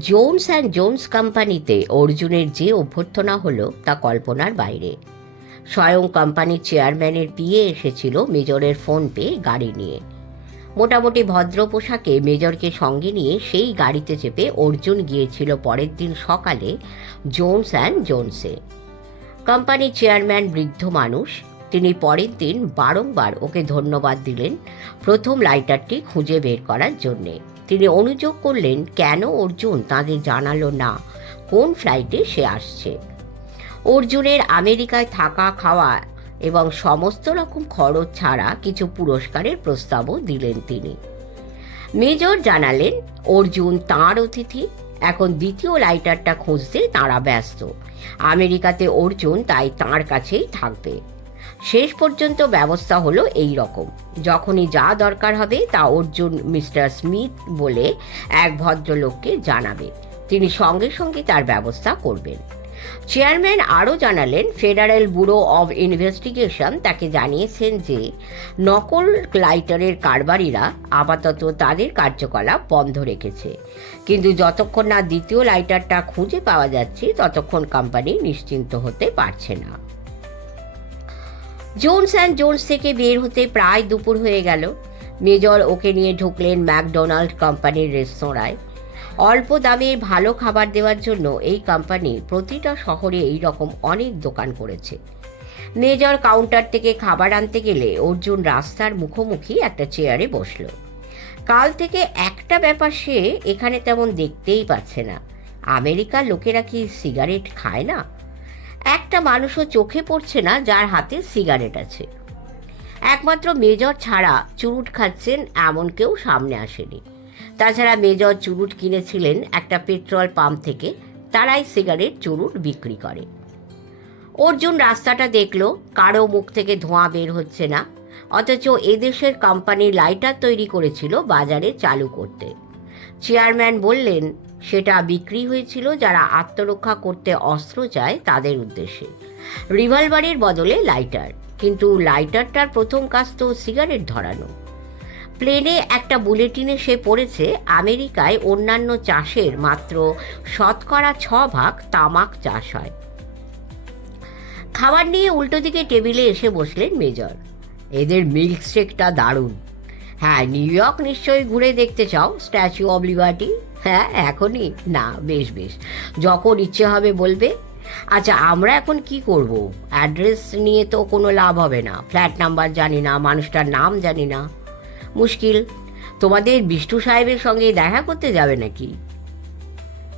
Jones and Jones কোম্পানিতে অর্জুনের যে অভ্যর্থনা হলো তা কল্পনার বাইরে। স্বয়ং কোম্পানির চেয়ারম্যানের পিয়ে এসেছিল মেজরের ফোন পেয়ে গাড়ি নিয়ে। মোটামুটি ভদ্র পোশাকে মেজরকে সঙ্গে নিয়ে সেই গাড়িতে চেপে অর্জুন গিয়েছিল পরের দিন সকালে জোনস অ্যান্ড জোনসে। কোম্পানির চেয়ারম্যান বৃদ্ধ মানুষ, তিনি পরের দিন বারংবার ওকে ধন্যবাদ দিলেন প্রথম লাইটারটি খুঁজে বের করার জন্যে। তিনি অনুযোগ করলেন, কেন অর্জুন তাদের জানালো না? কোন ফ্লাইটে সে আসছে? অর্জুনের আমেরিকায় থাকা, খাওয়া এবং সমস্ত রকম খরচ ছাড়া কিছু পুরস্কারের প্রস্তাবও দিলেন তিনি। মেজর জানালেন, অর্জুন তাঁর অতিথি, এখন দ্বিতীয় লাইটারটা খুঁজতে তাঁরা ব্যস্ত। আমেরিকাতে অর্জুন তাই তাঁর কাছেই থাকবে। শেষ পর্যন্ত ব্যবস্থা হলো এই রকম। যখনই যা দরকার হবে তা অর্জুন, মিস্টার স্মিথ বলে এক ভদ্রলোককে জানাবে। তিনি সঙ্গে সঙ্গে তার ব্যবস্থা করবেন। চেয়ারম্যান আরও জানালেন, ফেডারেল ব্যুরো অব ইনভেস্টিগেশন তাকে জানিয়েছেন যে, নকল লাইটারের কারবারিরা আপাতত তাদের কার্যকলাপ বন্ধ রেখেছে। কিন্তু যতক্ষণ না দ্বিতীয় লাইটারটা খুঁজে পাওয়া যাচ্ছে, ততক্ষণ কোম্পানি নিশ্চিন্ত হতে পারছে না। জোনস অ্যান্ড জোনস থেকে বের হতে প্রায় দুপুর হয়ে গেল। মেজর ওকে নিয়ে ঢুকলেন ম্যাকডোনাল্ড কোম্পানির রেস্তোরাঁয়। অল্প দামে ভালো খাবার দেওয়ার জন্য এই কোম্পানি প্রতিটা শহরে এই রকম অনেক দোকান করেছে। মেজর কাউন্টার থেকে খাবার আনতে গেলে অর্জুন রাস্তার মুখোমুখি একটা চেয়ারে বসল। কাল থেকে একটা ব্যাপার সে এখানে তেমন দেখতেই পাচ্ছে না। আমেরিকার লোকেরা কি সিগারেট খায় না? একটা মানুষও চোখে পড়ছে না যার হাতে সিগারেট আছে। একমাত্র মেজর ছাড়া চুরুট খাচ্ছেন এমন কেউ সামনে আসেনি। তাছাড়া মেজর চুরুট কিনেছিলেন একটা পেট্রোল পাম্প থেকে, তারাই সিগারেট, চুরুট বিক্রি করে। অর্জুন রাস্তাটা দেখল, কারও মুখ থেকে ধোঁয়া বের হচ্ছে না। অথচ এদেশের কোম্পানি লাইটার তৈরি করেছিল বাজারে চালু করতে। চেয়ারম্যান বললেন সেটা বিক্রি হয়েছিল যারা আত্মরক্ষা করতে অস্ত্র চায় তাদের উদ্দেশ্যে। রিভলভারের বদলে লাইটার, কিন্তু লাইটারটার প্রথম কাজ তো সিগারেট ধরানো। প্লেনে একটা বুলেটিনে সে পড়েছে, আমেরিকায় অন্যান্য চাষের মাত্র শতকরা ছ ভাগ তামাক চাষ হয়। খাবার নিয়ে উল্টো দিকে টেবিলে এসে বসলেন মেজর। এদের মিল্কশেকটা দারুণ। হ্যাঁ নিউ ইয়র্ক নিশ্চয়ই ঘুরে দেখতে চাও, স্ট্যাচু অব লিবার্টি। হ্যাঁ এখনই। না, বেশ বেশ। যখন ইচ্ছে হবে বলবে। আচ্ছা আমরা এখন কি করব? অ্যাড্রেস নিয়ে তো কোনো লাভ হবে না। ফ্ল্যাট নাম্বার জানি না, মানুষটার নাম জানি না। মুশকিল। তোমাদের বিষ্ণু সাহেবের সঙ্গে দেখা করতে যাবে নাকি?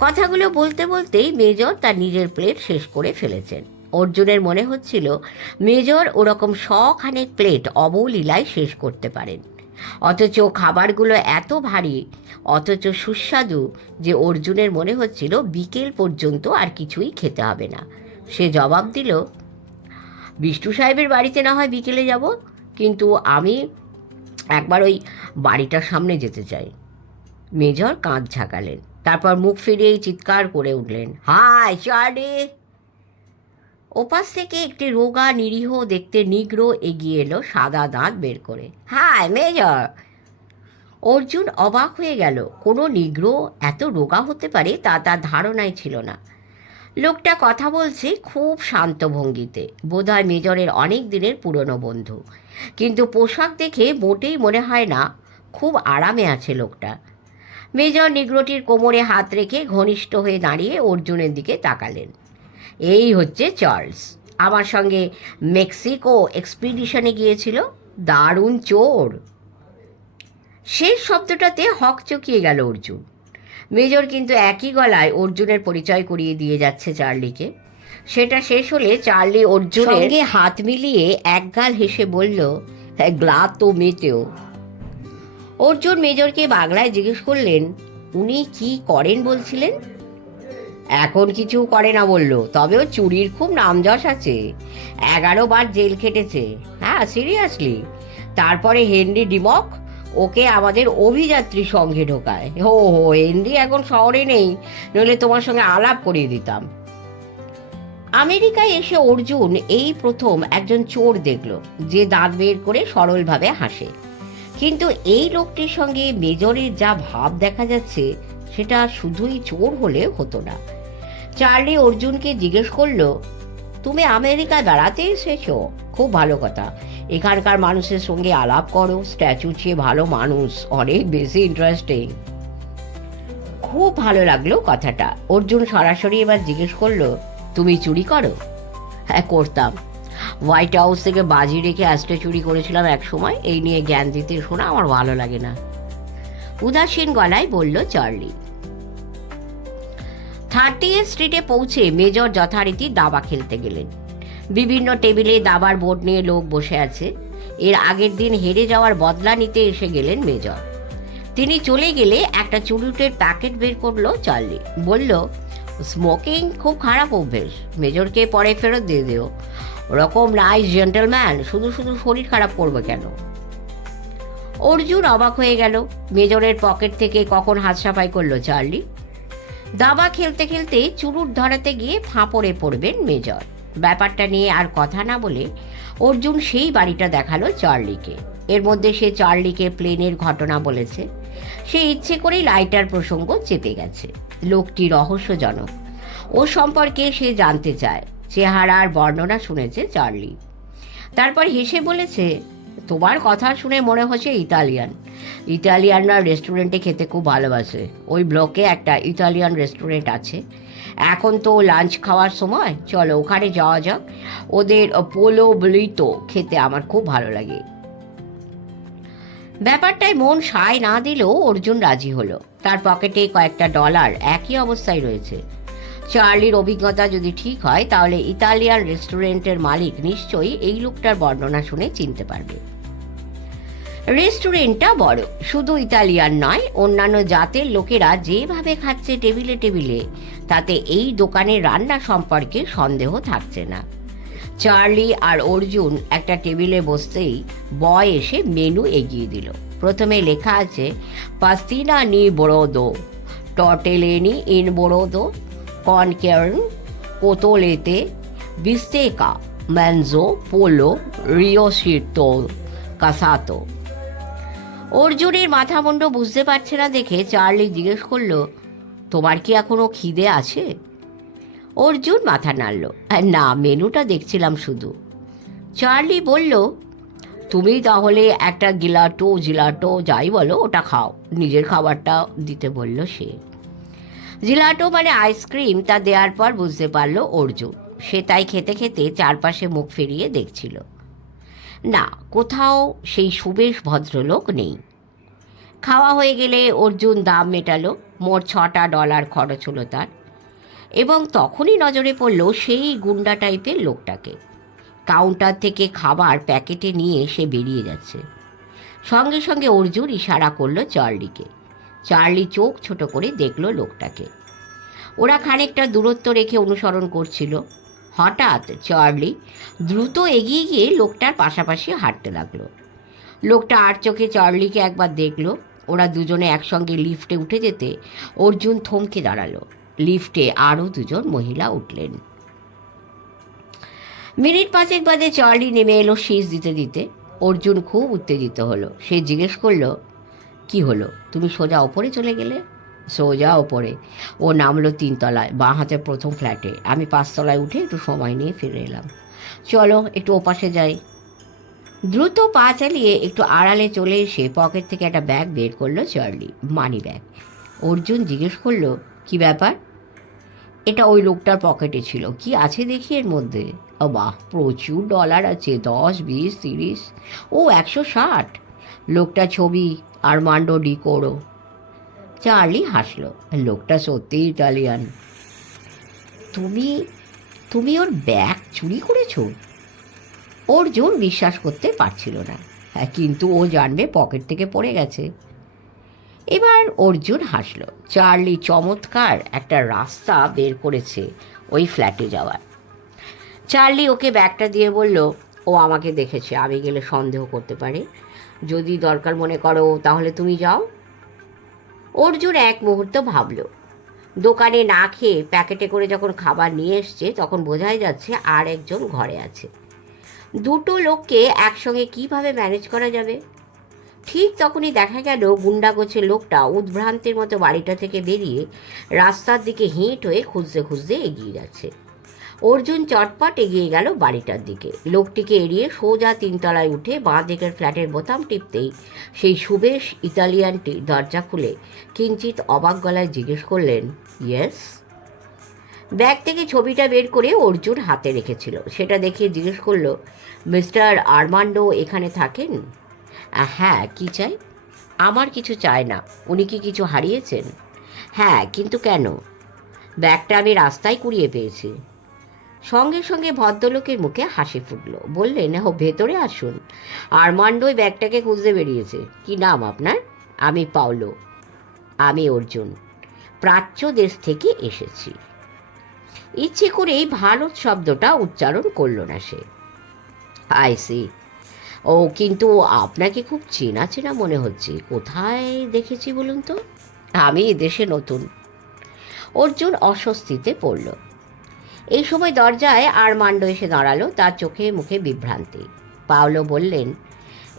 কথাগুলো বলতে বলতেই মেজর তার নিজের প্লেট শেষ করে ফেলেছেন। অর্জুনের মনে হচ্ছিল, মেজর ওরকম শখানেক প্লেট অবলীলায় শেষ করতে পারেন। অথচ খাবারগুলো এত ভারী, অথচ সুস্বাদু যে অর্জুনের মনে হচ্ছিল বিকেল পর্যন্ত আর কিছুই খেতে হবে না। সে জবাব দিল বিষ্ণু সাহেবের বাড়িতে না হয় বিকেলে যাব, কিন্তু আমি একবার ওই বাড়িটার সামনে যেতে চাই। মেজর কাঁধ ঝাঁকালেন, তারপর মুখ ফিরিয়েই চিৎকার করে উঠলেন হাই চার্লি ওপাশ থেকে একটি রোগা নিরীহ দেখতে নিগ্র এগিয়ে এলো, সাদা দাঁত বের করে। High, major! অর্জুন অবাক হয়ে গেল। কোনো নিগ্র এত রোগা হতে পারে তা তার ধারণাই ছিল না। লোকটা কথা বলছে খুব শান্ত ভঙ্গিতে। বোধহয় মেজরের অনেক দিনের পুরনো বন্ধু। কিন্তু পোশাক দেখে মোটেই মনে হয় না, খুব আরামে আছে লোকটা। মেজর নিগ্রটির কোমরে হাত রেখে ঘনিষ্ঠ হয়ে দাঁড়িয়ে অর্জুনের দিকে তাকালেন। এই হচ্ছে চার্লস। আমার সঙ্গে মেক্সিকো এক্সপিডিশনে গিয়েছিল। দারুণ চোর। শেষ শব্দটাতে হক চকিয়ে গেল অর্জুন। মেজর কিন্তু একই গলায় অর্জুনের পরিচয় করিয়ে দিয়ে যাচ্ছে চার্লিকে। সেটা শেষ হলে চার্লি অর্জুনের হাত মিলিয়ে একগাল হেসে বলল গ্লা তো মেতেও। অর্জুন মেজরকে বাংলায় জিজ্ঞেস করলেন, উনি কি করেন বলছিলেন? এখন কিছু করে না বলল তবেও চুরির খুব নামযশ আছে। এগারো বার জেল খেটেছে। হ্যাঁ সিরিয়াসলি তারপরে হেনরি ডিমক ওকে আমাদের অভিযাত্রী সঙ্গে ঢোকায়। হো হো, হেনরি এখন শহরে নেই, নইলে তোমার সঙ্গে আলাপ করিয়ে দিতাম। আমেরিকায় এসে অর্জুন এই প্রথম একজন চোর দেখল, যে দাঁত বের করে সরলভাবে হাসে। কিন্তু এই লোকটির সঙ্গে মেজরের যা ভাব দেখা যাচ্ছে সেটা শুধুই চোর হলে হতো না। চার্লি অর্জুনকে জিজ্ঞেস করল, তুমি আমেরিকায় বেড়াতে এসেছ? খুব ভালো কথা। এখানকার মানুষের সঙ্গে আলাপ করো, স্ট্যাচু চেয়ে ভালো মানুষ, অনেক বেশি ইন্টারেস্টিং খুব ভালো লাগল কথাটা। অর্জুন সরাসরি এবার জিজ্ঞেস করল, তুমি চুরি করো? হ্যাঁ করতাম। হোয়াইট হাউস থেকে বাজি রেখে অ্যাস্টে চুরি করেছিলাম এক সময়। এই নিয়ে জ্ঞান দিতে শোনা আমার ভালো লাগে না। উদাসীন গলায় বলল চার্লি থার্টি স্ট্রিটে পৌঁছে মেজর যথারীতি দাবা খেলতে গেলেন। বিভিন্ন টেবিলে দাবার বোর্ড নিয়ে লোক বসে আছে। এর আগের দিন হেরে যাওয়ার বদলা নিতে এসে গেলেন মেজর তিনি চলে গেলে একটা চুরুটের প্যাকেট বের করল চার্লি। বলল স্মোকিং খুব খারাপ অভ্যেস। মেজরকে পরে ফেরত দিয়ে দিও। ওরকম নাইস জেন্টেলম্যান শুধু শুধু শরীর খারাপ করবে কেন? অর্জুন অবাক হয়ে গেল। মেজরের পকেট থেকে কখন হাত সাফাই করল চার্লি? দাবা খেলতে খেলতে চুরুট ধরাতে গিয়ে ফাঁপড়ে পড়বেন মেজর। ব্যাপারটা নিয়ে আর কথা না বলে অর্জুন সেই বাড়িটা দেখাল চার্লিকে। এর মধ্যে সে চার্লিকে প্লেনের ঘটনা বলেছে। সে ইচ্ছে করেই লাইটার প্রসঙ্গ চেপে গেছে। লোকটি রহস্যজনক। ও সম্পর্কে সে জানতে চায়। চেহারার বর্ণনা শুনেছে চার্লি। তারপর হেসে বলেছে তোমার কথা শুনে মনে হচ্ছে ইতালিয়ান। ইতালিয়ানরা রেস্টুরেন্টে খেতে খুব ভালোবাসে। ওই ব্লকে একটা ইতালিয়ান রেস্টুরেন্ট আছে। এখন তো লাঞ্চ খাওয়ার সময়, চলো ওখানে যাওয়া যাক। ওদের পোলো বলিতো খেতে আমার খুব ভালো লাগে। ব্যাপারটায় মন সায় না দিলেও অর্জুন রাজি হলো। তার পকেটে কয়েকটা ডলার একই অবস্থায় রয়েছে। চার্লির অভিজ্ঞতা যদি ঠিক হয়, তাহলে ইতালিয়ান রেস্টুরেন্টের মালিক নিশ্চয়ই এই লোকটার বর্ণনা শুনে চিনতে পারবে। রেস্টুরেন্টটা বড়, শুধু ইতালিয়ান নয়, অন্যান্য জাতের লোকেরা যেভাবে খাচ্ছে টেবিলে টেবিলে, তাতে এই দোকানের রান্না সম্পর্কে সন্দেহ থাকছে না। চার্লি আর অর্জুন একটা টেবিলে বসতেই বয় এসে মেনু এগিয়ে দিল। প্রথমে লেখা আছে, পাস্তিনা নি বড়োদো টর্টেলেনি ইন বড়োদো কনকের্ন, কোতোলেতে, বিস্তেকা, ম্যানজো, পোলো রিওসিতো কাসাতো। অর্জুনের মাথা মুন্ড বুঝতে পারছে না দেখে চার্লি জিজ্ঞেস করল, তোমার কি এখনও খিদে আছে? অর্জুন মাথা নাড়ল না, মেনুটা দেখছিলাম শুধু। চার্লি বলল, তুমি তাহলে একটা গিলাটো জিলাটো যাই বলো, ওটা খাও। নিজের খাবারটা দিতে বলল সে। জিলাটো মানে আইসক্রিম, তা দেওয়ার পর বুঝতে পারল অর্জুন। সে তাই খেতে খেতে চারপাশে মুখ ফিরিয়ে দেখছিল। না, কোথাও সেই সুবেশ ভদ্রলোক নেই। খাওয়া হয়ে গেলে অর্জুন দাম মেটালো, মোট ছটা ডলার খরচ হলো তার। এবং তখনই নজরে পড়ল সেই গুন্ডা টাইপের লোকটাকে। কাউন্টার থেকে খাবার প্যাকেটে নিয়ে সে বেরিয়ে যাচ্ছে। সঙ্গে সঙ্গে অর্জুন ইশারা করল চার্লিকে চার্লি চোখ ছোট করে দেখল লোকটাকে। ওরা খানিকটা দূরত্ব রেখে অনুসরণ করছিল। হঠাৎ চার্লি দ্রুত এগিয়ে গিয়ে লোকটার পাশাপাশি হাঁটতে লাগল। লোকটা আর চোখে চার্লিকে একবার দেখল। ওরা দুজনে একসঙ্গে লিফটে উঠে যেতে অর্জুন থমকে দাঁড়াল। লিফটে আরও দুজন মহিলা উঠলেন। মিনিট পাঁচেক বাদে চার্লি নেমে এলো শীষ দিতে দিতে। অর্জুন খুব উত্তেজিত হলো। সে জিজ্ঞেস করল কি হলো? তুমি সোজা ওপরে চলে গেলে? সোজা ওপরে। ও নামলো তিনতলায়, বাঁ হাতে প্রথম ফ্ল্যাটে। আমি পাঁচতলায় উঠে একটু সময় নিয়ে ফিরে এলাম। চলো, একটু ওপাশে যাই। দ্রুত পা চালিয়ে একটু আড়ালে চলে এসে পকেট থেকে একটা ব্যাগ বের করল চার্লি, মানি ব্যাগ। অর্জুন জিজ্ঞেস করল, কি ব্যাপার? এটা ওই লোকটার পকেটে ছিল। কি আছে দেখি এর মধ্যে? বাহ, প্রচুর ডলার আছে, দশ, বিশ, তিরিশ। ও একশো ষাট। লোকটা ছবি, আরমান্ডো ডি কোরো। চার্লি হাসলো। লোকটা সত্যি ইটালিয়ান। তুমি তুমি ওর ব্যাগ চুরি করেছ? অর্জুন বিশ্বাস করতে পারছিল না। হ্যাঁ কিন্তু ও জানবে পকেট থেকে পড়ে গেছে। এবার অর্জুন হাসলো। চার্লি চমৎকার একটা রাস্তা বের করেছে ওই ফ্ল্যাটে যাওয়ার। চার্লি ওকে ব্যাগটা দিয়ে বলল, ও আমাকে দেখেছে, আমি গেলে সন্দেহ করতে পারে? যদি দরকার মনে করো, তাহলে তুমি যাও। অর্জুন এক মুহূর্ত ভাবলো। দোকানে না খেয়ে প্যাকেটে করে যখন খাবার নিয়ে এসছে, তখন বোঝাই যাচ্ছে আর একজন ঘরে আছে। দুটো লোককে একসঙ্গে কীভাবে ম্যানেজ করা যাবে? ঠিক তখনই দেখা গেল গুন্ডাগোছের লোকটা উদ্ভ্রান্তের মতো বাড়িটা থেকে বেরিয়ে রাস্তার দিকে হিঁট হয়ে খুঁজতে খুঁজতে এগিয়ে যাচ্ছে। অর্জুন চটপট এগিয়ে গেল বাড়িটার দিকে। লোকটিকে এড়িয়ে সোজা তিনতলায় উঠে বাঁ দিকের ফ্ল্যাটের বোতাম টিপতেই সেই সুবেশ ইতালিয়ানটি দরজা খুলে কিঞ্চিত অবাক গলায় জিজ্ঞেস করলেন, ইয়েস? ব্যাগ থেকে ছবিটা বের করে অর্জুন হাতে রেখেছিল। সেটা দেখে জিজ্ঞেস করল, মিস্টার আরমান্ডো এখানে থাকেন? হ্যাঁ কি চাই? আমার কিছু চায় না। উনি কি কিছু হারিয়েছেন? হ্যাঁ কিন্তু কেন? ব্যাগটা আমি রাস্তায় কুড়িয়ে পেয়েছি। সঙ্গে সঙ্গে ভদ্রলোকের মুখে হাসি ফুটলো। বললেন ও ভেতরে আসুন। আরমান্ডো ওই ব্যাগটাকে খুঁজতে বেরিয়েছে। কি নাম আপনার? আমি পাওলো। আমি অর্জুন। প্রাচ্য দেশ থেকে এসেছি। ইচ্ছে করেই ভারত শব্দটা উচ্চারণ করল না সে। আইসি ও, কিন্তু আপনাকে খুব চেনা চেনা মনে হচ্ছে। কোথায় দেখেছি বলুন তো? আমি এ দেশে নতুন। অর্জুন অস্বস্তিতে পড়ল। এই সময় দরজায় আর মান্ড এসে দাঁড়াল, তার চোখে মুখে বিভ্রান্তি। পাওলো বললেন,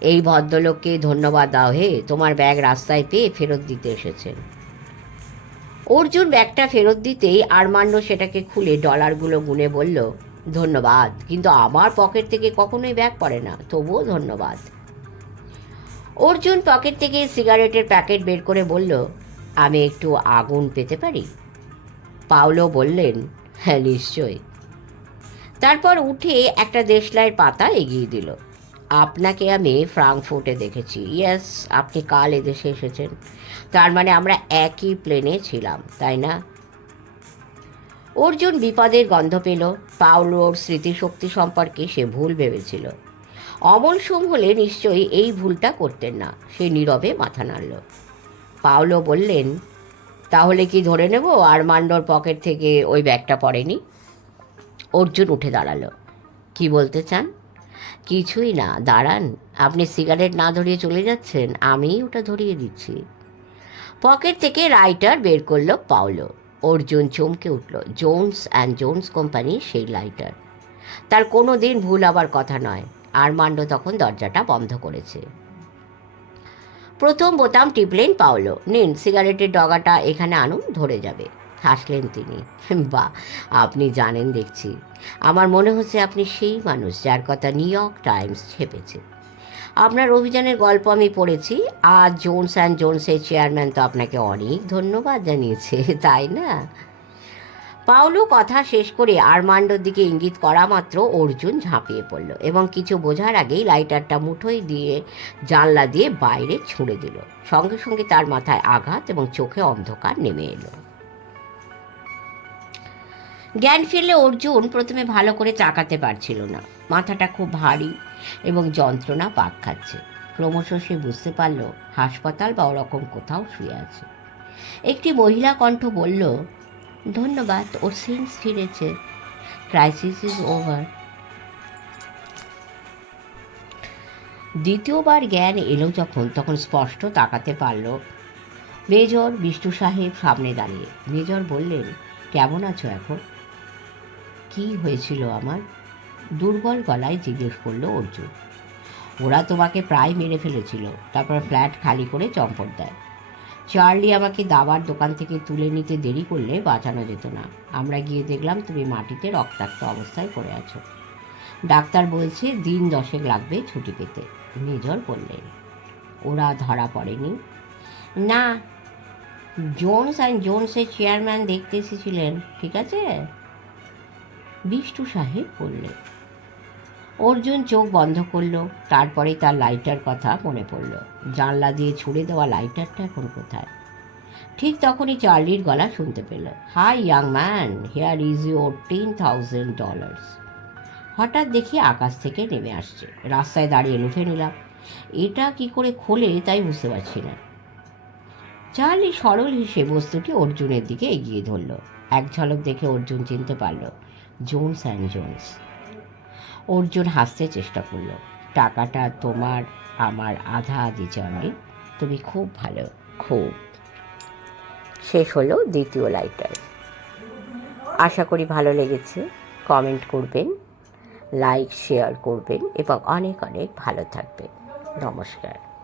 এই ভদ্রলোককে ধন্যবাদ দাও হে, তোমার ব্যাগ রাস্তায় পেয়ে ফেরত দিতে এসেছেন। অর্জুন ব্যাগটা ফেরত দিতেই আরমান্ড সেটাকে খুলে ডলারগুলো গুনে বলল, ধন্যবাদ, কিন্তু আমার পকেট থেকে কখনোই ব্যাগ পড়ে না, তবুও ধন্যবাদ। অর্জুন পকেট থেকে সিগারেটের প্যাকেট বের করে বলল, আমি একটু আগুন পেতে পারি? পাওলো বললেন হ্যাঁ নিশ্চয়ই। তারপর উঠে একটা দেশলাইয়ের পাতা এগিয়ে দিল। আপনাকে আমি ফ্রাঙ্কফুর্টে দেখেছি। ইয়াস, আপনি কাল এদেশে এসেছেন। তার মানে আমরা একই প্লেনে ছিলাম, তাই না? অর্জুন বিপদের গন্ধ পেল। পাওলোর স্মৃতিশক্তি সম্পর্কে সে ভুল ভেবেছিল। অমল সোম হলে নিশ্চয়ই এই ভুলটা করতেন না। সে নীরবে মাথা নাড়ল। পাওলো বললেন তাহলে কি ধরে নেব? আরমান্ডোর পকেট থেকে ওই ব্যাগটা পড়েনি। অর্জুন উঠে দাঁড়াল। কি বলতে চান? কিছুই না, দাঁড়ান। আপনি সিগারেট না ধরিয়ে চলে যাচ্ছেন, আমিই ওটা ধরিয়ে দিচ্ছি। পকেট থেকে রাইটার বের করল পাওলো। অর্জুন চমকে উঠল। জোন্স অ্যান্ড জোন্স কোম্পানি সেই লাইটার। তার কোনো দিন ভুল আবার কথা নয়। আরমান্ডো তখন দরজাটা বন্ধ করেছে। প্রথম বোতাম টিপলেন পাওলো। নিন, সিগারেটের ডগাটা এখানে আনুন, ধরে যাবে। হাসলেন তিনি। বা আপনি জানেন দেখছি। আমার মনে হচ্ছে আপনি সেই মানুষ যার কথা নিউ ইয়র্ক টাইমস ছেপেছে। আপনার অভিযানের গল্প আমি পড়েছি। আর জোনস অ্যান্ড জোনসের চেয়ারম্যান তো আপনাকে অনেক ধন্যবাদ জানিয়েছে, তাই না? পাওলো কথা শেষ করে আরমান্ডোর দিকে ইঙ্গিত করা মাত্র অর্জুন ঝাঁপিয়ে পড়ল এবং কিছু বোঝার আগেই লাইটারটা মুঠোয় দিয়ে জানলা দিয়ে বাইরে ছুঁড়ে দিল। সঙ্গে সঙ্গে তার মাথায় আঘাত এবং চোখে অন্ধকার নেমে এলো। জ্ঞান ফিরলে অর্জুন প্রথমে ভালো করে তাকাতে পারছিল না। মাথাটা খুব ভারী এবং যন্ত্রণা পাক খাচ্ছে। ক্রমশ সে বুঝতে পারল, হাসপাতাল বা ওরকম কোথাও শুয়ে আছে। একটি মহিলা কণ্ঠ বলল ধন্যবাদ ওর সেন্স ফিরেছে। Crisis is over. দ্বিতীয়বার জ্ঞান এলো যখন, তখন স্পষ্ট তাকাতে পারল মেজর বিষ্ণু সাহেব সামনে দাঁড়িয়ে। মেজর বললেন, কেমন আছো এখন? কি হয়েছিল আমার? দুর্বল গলায় জিজ্ঞেস করল অর্জুন। ওরা তোমাকে প্রায় মেরে ফেলেছিল। তারপর ফ্ল্যাট খালি করে চম্পট দেয়। চার্লি আমাকে দাবার দোকান থেকে তুলে নিতে দেরি করলে বাঁচানো যেত না। আমরা গিয়ে দেখলাম তুমি মাটিতে রক্তাক্ত অবস্থায় পড়ে আছো। ডাক্তার বলছে, দিন দশেক লাগবে ছুটি পেতে। মেজর বললেন, ওরা ধরা পড়েনি? না, জোনস অ্যান্ড জোনসের চেয়ারম্যান দেখতে এসেছিলেন, ঠিক আছে? বিষ্টু সাহেব বললেন অর্জুন চোখ বন্ধ করল, তারপরে তার লাইটার কথা মনে পড়ল। জানলা দিয়ে ছুড়ে দেওয়া লাইটারটা এখন কোথায়? ঠিক তখনই চার্লির গলা শুনতে পেল। Hi young man here is your ten thousand dollars হঠাৎ দেখি আকাশ থেকে নেমে আসছে। রাস্তায় দাঁড়িয়ে লুফে নিলাম। এটা কি করে খোলে তাই বুঝতে পারছি না। চার্লি সরল হেসে বস্তুটি অর্জুনের দিকে এগিয়ে ধরল। এক ঝলক দেখে অর্জুন চিনতে পারল জোনস অ্যান্ড জোনস অর্জুন হাসতে চেষ্টা করল, টাকাটা তোমার, আমার আধা আধি জন্মে তুমি খুব ভালো, খুব। শেষ হলো দ্বিতীয় লাইটার। আশা করি ভালো লেগেছে, কমেন্ট করবেন, লাইক, শেয়ার করবেন এবং অনেক অনেক ভালো থাকবেন। নমস্কার।